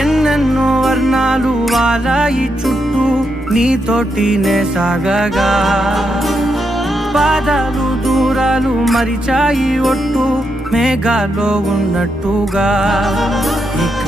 ఎన్నెన్నో వర్ణాలు వాలాయి చుట్టూ నీతోటినే సాగగా పాదాలు దూరాలు మరిచాయి ఒట్టు మేఘాలో ఉన్నట్టుగా ఇక